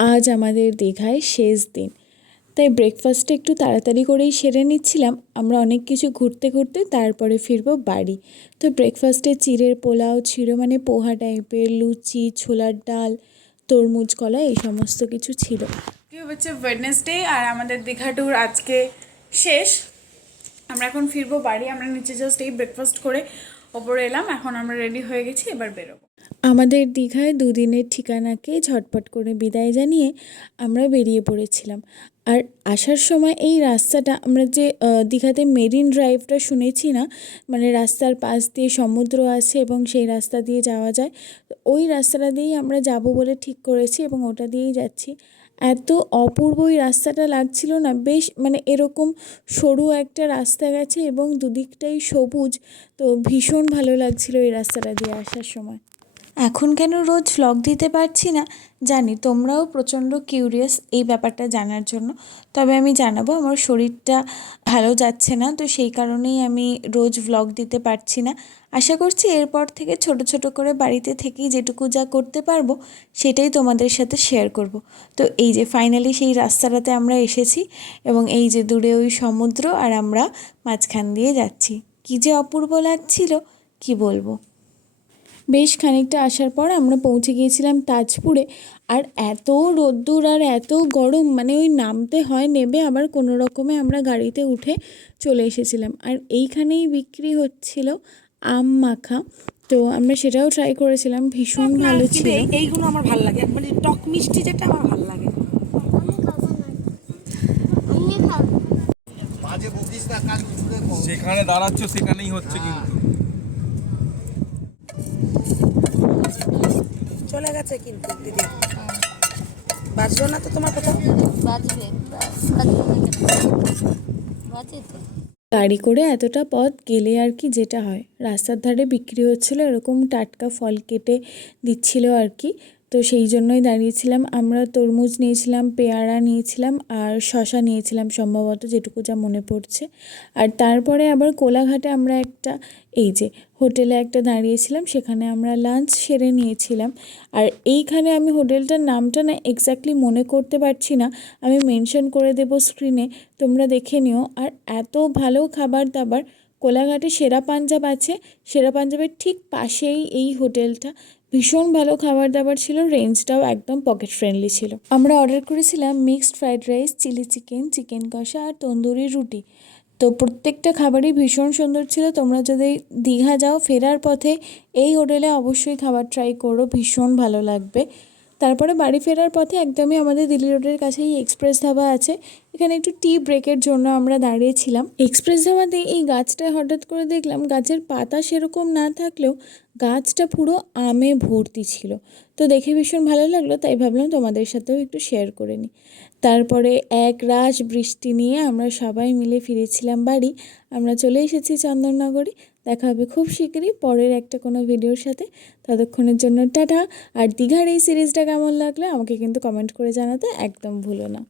আজ আমাদের দীঘায় শেষ দিন। তাই ব্রেকফাস্টটা একটু তাড়াতাড়ি করেই সেরে নিচ্ছিলাম। আমরা অনেক কিছু ঘুরতে ঘুরতে তারপরে ফিরবো বাড়ি। তো ব্রেকফাস্টে চিড়ের পোলাও ছিল মানে পোহা টাইপের লুচি, ছোলার ডাল, তরমুজ কলা, এই সমস্ত কিছু ছিল। কি হচ্ছে ওয়েডনেসডে আর আমাদের দীঘা ট্যুর আজকে শেষ। আমরা এখন ফিরবো বাড়ি। আমরা নিচে জাস্ট এই ব্রেকফাস্ট করে ওপরে এলাম। এখন আমরা রেডি হয়ে গেছি, এবার বেরোবো। আমাদের দীঘায় দুদিনের ঠিকানাকে ঝটপট করে বিদায় জানিয়ে আমরা বেরিয়ে পড়েছিলাম। আর আসার সময় এই রাস্তাটা আমরা যে দীঘাতে মেরিন ড্রাইভটা শুনেছি না? মানে রাস্তার পাশ দিয়ে সমুদ্র আছে এবং সেই রাস্তা দিয়ে যাওয়া যায়। ওই রাস্তাটা দিয়েই আমরা যাব বলে ঠিক করেছি এবং ওটা দিয়েই যাচ্ছি। এত অপূর্ব ওই রাস্তাটা লাগছিল না, বেশ মানে এরকম সরু একটা রাস্তা গেছে এবং দুদিকটাই সবুজ। তো ভীষণ ভালো লাগছিল এই রাস্তাটা দিয়ে আসার সময়। এখন কেন রোজ ভ্লগ দিতে পারছি না? জানি, তোমরাও প্রচণ্ড কিউরিয়াস এই ব্যাপারটা জানার জন্য। তবে আমি জানাব, আমার শরীরটা ভালো যাচ্ছে না, তো সেই কারণেই আমি রোজ ভ্লগ দিতে পারছি না। আশা করছি এরপর থেকে ছোট ছোট করে বাড়িতে থেকেই যেটুকু যা করতে পারব, সেটাই তোমাদের সাথে শেয়ার করব। তো এই যে ফাইনালি সেই রাস্তাটাতে আমরা এসেছি এবং এই যে দূরে ওই সমুদ্র আর আমরা মাঝখান দিয়ে যাচ্ছি। কী যে অপূর্ব লাগছিল, কি বলব? বেশ খানিকটা আসার পর আমরা পৌঁছে গিয়েছিলাম তাজপুরে। আর এত রোদ্দুর আর এত গরম মানে ওই নামতে হয় নেবে আবার কোনো রকমে আমরা গাড়িতে উঠে চলে এসেছিলাম। আর এইখানেই বিক্রি হচ্ছিল আম মাখা। তো আমরা সেটাও ট্রাই করেছিলাম ভীষণ ভালো ছিল। এইগুলো আমার ভালো লাগে। মানে টক মিষ্টি যেটা আমার ভালো লাগে। যেখানে দাঁড়াচ্ছ সেখানেই হচ্ছে কিন্তু। চলে গেছে কিন্তু দিদি। বাঁচলো না তো তোমার কথা? তো গাড়ি করে এতটা পথ গেলে আর কি যেটা হয়? রাস্তার ধারে বিক্রি হচ্ছিল এরকম টাটকা ফল কেটে দিচ্ছিল আর কি। তো সেই জন্যই দাঁড়িয়েছিলাম। আমরা তরমুজ নিয়েছিলাম, পেয়ারা নিয়েছিলাম আর শশা নিয়েছিলাম সম্ভবত, যেটুকু যা মনে পড়ছে। আর তারপরে আবার কোলাঘাটে আমরা একটা, এই যে হোটেলে একটা দাঁড়িয়েছিলাম, সেখানে আমরা লাঞ্চ সেরে নিয়েছিলাম। আর এইখানে আমি হোটেলটার নামটা না এক্স্যাক্টলি মনে করতে পারছি না, আমি মেনশন করে দেবো স্ক্রিনে তোমরা দেখে নিও। আর এত ভালো খাবার দাবার, কোলাঘাটে সেরা পাঞ্জাব আছে, সেরা পাঞ্জাবের ঠিক পাশেই এই হোটেলটা ভীষণ ভালো খাবার দাবার ছিল রেঞ্জটাও একদম পকেট ফ্রেন্ডলি ছিল। আমরা অর্ডার করেছিলাম mixed fried rice chilli chicken chicken কষা আর তন্দুরি রুটি। তো প্রত্যেকটা খাবারই ভীষণ সুন্দর ছিল। তোমরা যদি দীঘা যাও, ফেরার পথে এই হোটেলে অবশ্যই খাবার ট্রাই করো, ভীষণ ভালো লাগবে। তারপরে বাড়ি ফেরার পথে একদমই আমাদের দিল্লি রোডের কাছেই এক্সপ্রেস ধাবা আছে। এখানে একটু টি ব্রেকের জন্য আমরা দাঁড়িয়েছিলাম এক্সপ্রেস ধাবাতে এই গাছটায় হঠাৎ করে দেখলাম গাছের পাতা সেরকম না থাকলেও গাছটা পুরো আমে ভর্তি ছিল। তো দেখে ভীষণ ভালো লাগল, তাই ভাবলাম তোমাদের সাথেও একটু শেয়ার করে নিই। তারপরে এক রাশ বৃষ্টি নিয়ে আমরা সবাই মিলে ফিরেছিলাম বাড়ি। আমরা চলে এসেছি চন্দননগরে। দেখা হবে খুব শীঘ্রই পরের একটা কোনো ভিডিওর সাথে। ততক্ষণের জন্য টাটা। আর দীঘার এই সিরিজটা কেমন লাগল আমাকে কিন্তু কমেন্ট করে জানাতে একদম ভুলো না।